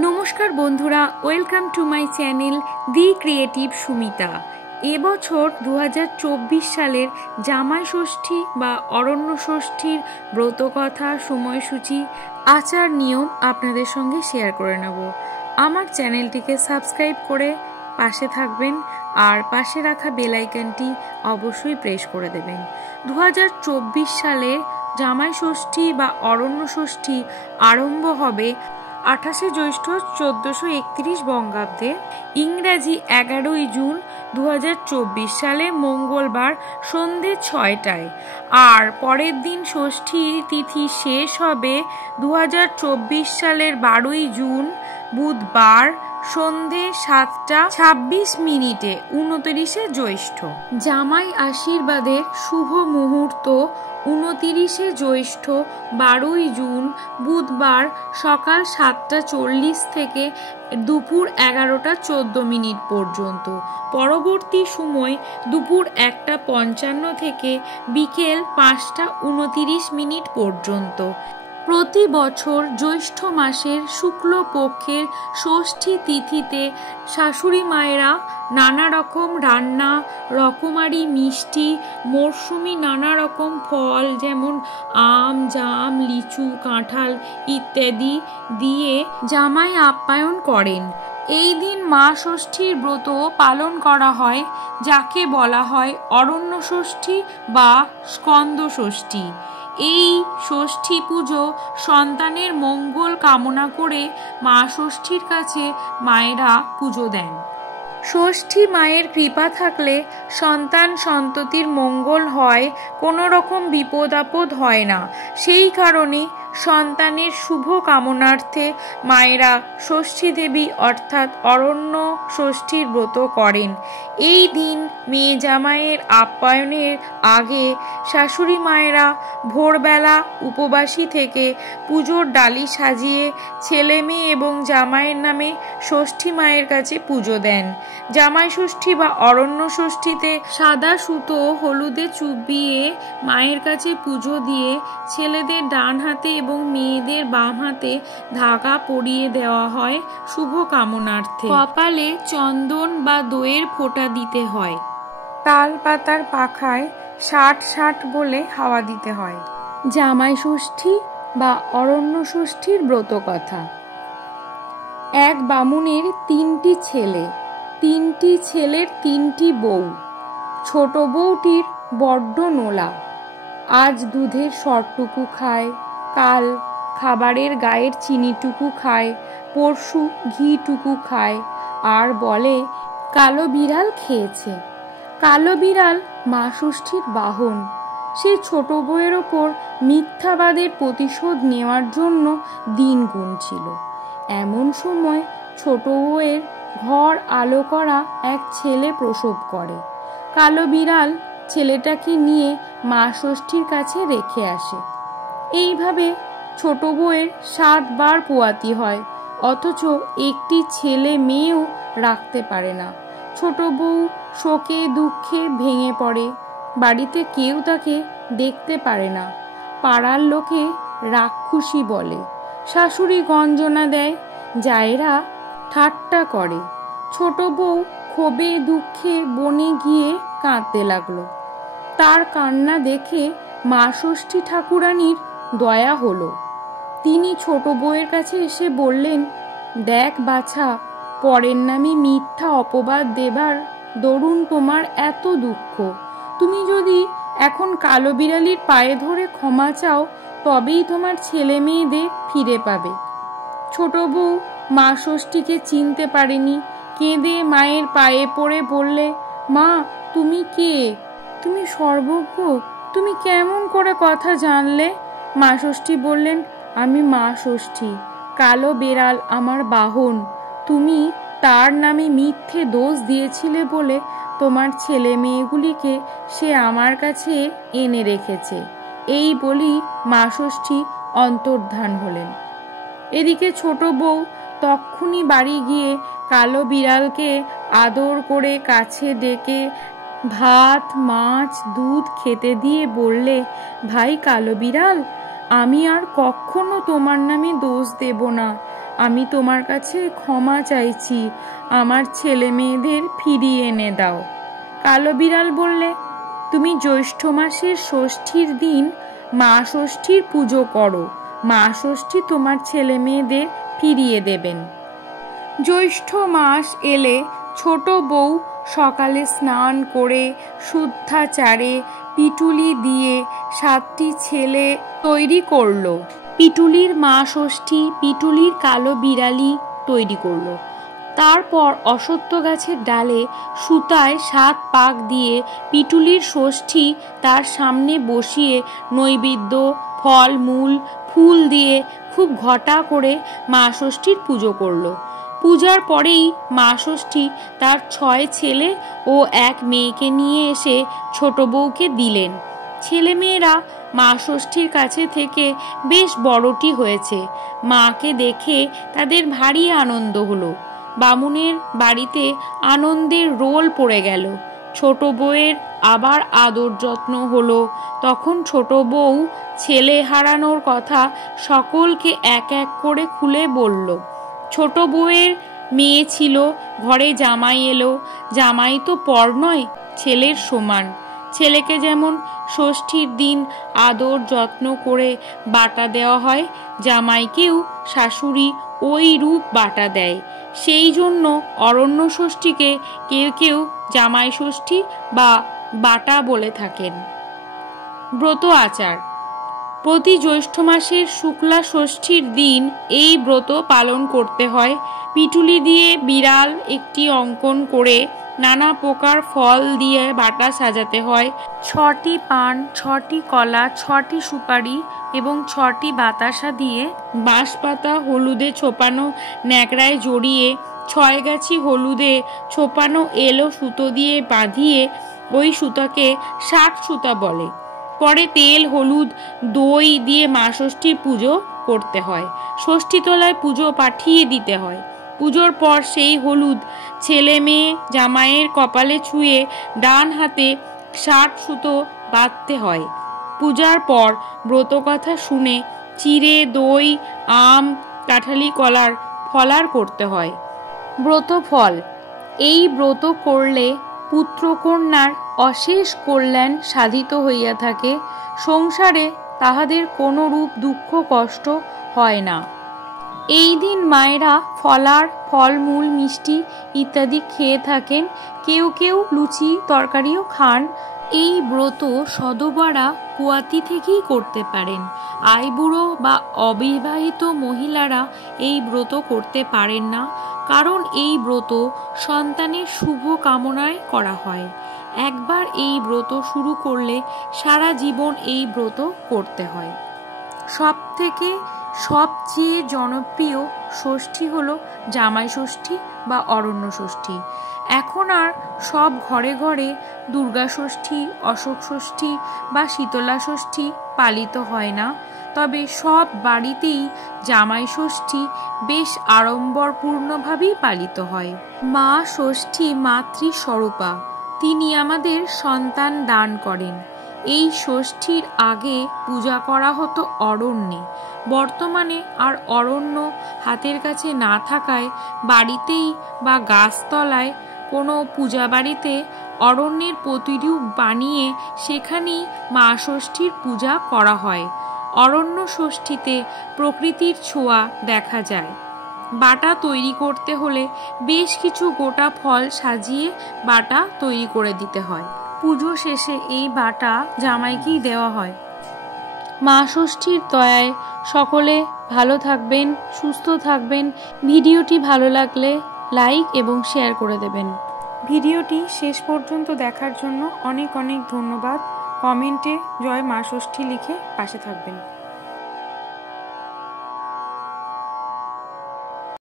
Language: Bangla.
নমস্কার বন্ধুরা, welcome to my channel the creative Sumita. এবছর 2024 সালের জামাই ষষ্ঠী বা অরণ্য ষষ্ঠীর ব্রতকথা, সময়সূচি, আচার নিয়ম আপনাদের সঙ্গে শেয়ার করে নেব। আমার চ্যানেলটিকে সাবস্ক্রাইব করে পাশে থাকবেন আর পাশে রাখা বেল আইকনটি অবশ্যই প্রেস করে দেবেন। 2024 সালে জামাই ষষ্ঠী বা অরণ্য ষষ্ঠী আরম্ভ হবে 28শে জ্যৈষ্ঠ 1431 বঙ্গাব্দে, ইংরাজি 11ই জুন 2024 সালে মঙ্গলবার সন্ধে 6টায়। আর পরের দিন ষষ্ঠী তিথি শেষ হবে 2024 সালের 12ই জুন বুধবার সন্ধে 7টা 26 মিনিটে, 29শে জ্যৈষ্ঠ। জামাই আশীর্বাদের শুভ মুহূর্ত 29শে জ্যৈষ্ঠ 12ই জুন বুধবার সকাল 7টা 40 থেকে দুপুর 11টা 14 পর্যন্ত। পরবর্তী সময় দুপুর 1টা 55 থেকে বিকেল 5টা 29 পর্যন্ত। প্রতি বছর জ্যৈষ্ঠ মাসের শুক্লপক্ষের ষষ্ঠী তিথিতে শাশুড়ি মায়েরা নানা রকম রান্না, রকমারি মিষ্টি, মরশুমি নানা রকম ফল যেমন আম, জাম, লিচু, কাঁঠাল ইত্যাদি দিয়ে জামাই আপ্যায়ন করেন। এই দিন মা ষষ্ঠীর ব্রত পালন করা হয়, যাকে বলা হয় অরণ্য ষষ্ঠী বা স্কন্দ ষষ্ঠী। এই ষষ্ঠী পুজো সন্তানের মঙ্গল কামনা করে মা ষষ্ঠীর কাছে মায়েরা পুজো দেন। ষষ্ঠী মায়ের কৃপা থাকলে সন্তান সন্ততির মঙ্গল হয়, কোনো রকম বিপদ আপদ হয় না। সেই কারণে সন্তানের শুভ কামনার্থে মায়েরা ষষ্ঠী দেবী অর্থাৎ অরণ্য ষষ্ঠীর ব্রত করেন। এই দিন মেয়ে জামাইয়ের আপ্যায়নের আগে শাশুড়ি মায়েরা ভোরবেলা উপবাসী থেকে পুজোর ডালি সাজিয়ে ছেলে মেয়ে এবং জামাইয়ের নামে ষষ্ঠী মায়ের কাছে পুজো দেন। জামাই ষষ্ঠী বা অরণ্য ষষ্ঠীতে সাদা সুতো হলুদে চুবিয়ে মায়ের কাছে পুজো দিয়ে ছেলেদের ডান হাতে এবং মেয়েদের বাম হাতে ধাগা পরিয়ে দেওয়া হয় শুভ কামনার্থে। কপালে চন্দন বা দইয়ের ফোঁটা দিতে হয়। তাল পাতার পাখায় 60 বলে হাওয়া দিতে হয়। জামাই ষষ্ঠী বা অরণ্য ষষ্ঠীর ব্রতকথা। এক বামুনের 3টি ছেলে, 3টি ছেলের 3টি বউ। ছোট বউটির বড্ড নোলা। আজ দুধের সরটুকু খায়, কাল খাবারের গায়ের চিনিটুকু খায়, পরশু ঘিটুকু খায়, আর বলে কালো বিড়াল খেয়েছে। কালো বিড়াল মা ষষ্ঠীর বাহন। সে ছোট বউয়ের ওপর মিথ্যাবাদের প্রতিশোধ নেওয়ার জন্য দিন গুনছিল। এমন সময় ছোট বউয়ের ঘর আলো করা এক ছেলে প্রসব করে। কালো বিড়াল ছেলেটাকে নিয়ে মা ষষ্ঠীর কাছে রেখে আসে। এইভাবে ছোট বউয়ের 7 বার পোয়াতি হয়, অথচ একটি ছেলে মেয়েও রাখতে পারে না। ছোট বউ শোকে দুঃখে ভেঙে পড়ে। বাড়িতে কেউ তাকে দেখতে পারে না। পাড়ার লোকে রাক্ষসী বলে। শাশুড়ি গঞ্জনা দেয়, জায়েরা ঠাট্টা করে। ছোট বউ ক্ষোভে দুঃখে বনে গিয়ে কাঁদতে লাগলো। তার কান্না দেখে মা ষষ্ঠী ঠাকুরানীর দয়া হলো। তিনি ছোট বউয়ের কাছে এসে বললেন, দেখ বাছা, পরের নামে মিথ্যা অপবাদ দেবার দরুন তোমার এত দুঃখ। তুমি যদি এখন কালো বিড়ালির পায়ে ধরে ক্ষমা চাও, তবেই তোমার ছেলে মেয়েদের ফিরে পাবে। ছোট বউ মা ষষ্ঠীকে চিনতে পারেনি। কেঁদে মায়ের পায়ে পড়ে বললে, মা তুমি কে? তুমি সর্বজ্ঞ, তুমি কেমন করে কথা জানলে? মা ষষ্ঠী বললেন, আমি মা ষষ্ঠী, কালো বেড়াল আমার বাহন। তুমি তার নামে মিথ্যে দোষ দিয়েছিলে বলে তোমার ছেলে মেয়েগুলিকে সে আমার কাছে এনে রেখেছে। এই বলি মা ষষ্ঠী অন্তর্ধান হলেন। এদিকে ছোট বউ তক্ষুনি বাড়ি গিয়ে কালো বিড়ালকে আদর করে কাছে ডেকে ভাত, মাছ, দুধ খেতে দিয়ে বললে, ভাই কালো বিড়াল, আমি আর কখনো তোমার নামে দোষ দেব না। আমি তোমার কাছে ক্ষমা চাইছি, আমার ছেলে মেয়েদের ফিরিয়ে এনে দাও। কালো বিড়াল বললে, তুমি জ্যৈষ্ঠ মাসের ষষ্ঠীর দিন মা ষষ্ঠীর পুজো করো, মা ষষ্ঠী তোমার ছেলে মেয়েদের ফিরিয়ে দেবেন। জ্যৈষ্ঠ মাস এলে ছোট বউ সকালে স্নান করে শুদ্ধাচারে পিটুলি দিয়ে 7টি ছেলে তৈরি করলো। পিটুলির মা ষষ্ঠী পিটুলির কালো বিড়ালি তৈরি করলো। তারপর অশ্বত্থ গাছের ডালে সুতায় 7 পাক দিয়ে পিটুলির ষষ্ঠী তার সামনে বসিয়ে নৈবেদ্য, ফল মূল, ফুল দিয়ে খুব ঘটা করে মা ষষ্ঠীর পুজো করলো। পূজার পরেই মা ষষ্ঠী তার 6 ছেলে ও 1 মেয়েকে নিয়ে এসে ছোট বউকে দিলেন। ছেলেমেয়েরা মা ষষ্ঠীর কাছে থেকে বেশ বড়টি হয়েছে। মাকে দেখে তাদের ভারী আনন্দ হলো। বামুনের বাড়িতে আনন্দের রোল পড়ে গেল। ছোট বউয়ের আবার আদর যত্ন হলো। তখন ছোট বউ ছেলে হারানোর কথা সকলকে এক এক করে খুলে বলল। ছোট বউয়ের মেয়ে ছিল, ঘরে জামাই এলো। জামাই তো পর নয়, ছেলের সমান। ছেলেকে যেমন ষষ্ঠীর দিন আদর যত্ন করে বাটা দেওয়া হয়, জামাইকেও শাশুড়ি ওই রূপ বাটা দেয়। সেই জন্য অরণ্য ষষ্ঠীকে কেউ কেউ জামাই ষষ্ঠী বা বাটা বলে থাকেন। ব্রত আচার। প্রতি জ্যৈষ্ঠ মাসের শুক্লা ষষ্ঠীর দিন এই ব্রত পালন করতে হয়। পিটুলি দিয়ে বিড়াল একটি অঙ্কন করে নানা প্রকার ফল দিয়ে বাটা সাজাতে হয়। 6টি পান, 6টি কলা, 6টি সুপারি এবং 6টি বাতাসা দিয়ে বাঁশপাতা হলুদে ছোপানো ন্যাকড়ায় জড়িয়ে 6 গাছি হলুদে ছোপানো এলো সুতো দিয়ে বাঁধিয়ে ওই সুতাকে 60 সুতা বলে। পরে তেল, হলুদ, দই দিয়ে মা ষষ্ঠীর পুজো করতে হয়। ষষ্ঠীতলায় পুজো পাঠিয়ে দিতে হয়। পুজোর পর সেই হলুদ ছেলে মেয়ে জামাইয়ের কপালে ছুঁয়ে ডান হাতে 60 সুতো বাঁধতে হয়। পূজার পর ব্রতকথা শুনে চিড়ে, দই, আম, কাঁঠালি কলার ফলার করতে হয়। ব্রত ফল। এই ব্রত করলে পুত্রকন্যার অশেষ কল্যাণ সাধিত হইয়া থাকে। সংসারে তাহাদের কোনো রূপ দুঃখ কষ্ট হয় না। এই দিন মায়েরা ফলার, ফলমূল, মিষ্টি ইত্যাদি খেয়ে থাকেন। কেউ কেউ লুচি তরকারিও খান। এই ব্রত সধবারা কুয়াতি থেকেই করতে পারেন। আইবুড়ো বা অবিবাহিত মহিলারা এই ব্রত করতে পারেন না, কারণ এই ব্রত সন্তানের শুভ কামনায় করা হয়। একবার এই ব্রত শুরু করলে সারা জীবন এই ব্রত করতে হয়। সবচেয়ে জনপ্রিয় ষষ্ঠী হলো জামাই ষষ্ঠী বা অরণ্য ষষ্ঠী। এখন আর সব ঘরে ঘরে দুর্গা ষষ্ঠী, অশোক ষষ্ঠী বা শীতলা ষষ্ঠী পালিত হয় না। তবে সব বাড়িতেই জামাই ষষ্ঠী বেশ আড়ম্বরপূর্ণভাবেই পালিত হয়। মা ষষ্ঠী মাতৃস্বরূপা, তিনি আমাদের সন্তান দান করেন। এই ষষ্ঠীর আগে পূজা করা হতো অরণ্যে। বর্তমানে আর অরণ্য হাতের কাছে না থাকায় বাড়িতেই বা গাছতলায় কোনো পূজা বাড়িতে অরণ্যের প্রতিরূপ বানিয়ে সেখানেই মা ষষ্ঠীর পূজা করা হয়। অরণ্য ষষ্ঠীতে প্রকৃতির ছোঁয়া দেখা যায়। বাটা তৈরি করতে হলে বেশ কিছু গোটা ফল সাজিয়ে বাটা তৈরি করে দিতে হয়। পুজো শেষে এই বাটা জামাইকেই দেওয়া হয়। মা ষষ্ঠীর দয়ায় সকলে ভালো থাকবেন, সুস্থ থাকবেন। ভিডিওটি ভালো লাগলে লাইক এবং শেয়ার করে দেবেন। ভিডিওটি শেষ পর্যন্ত দেখার জন্য অনেক অনেক ধন্যবাদ। কমেন্টে জয় মা ষষ্ঠী লিখে পাশে থাকবেন।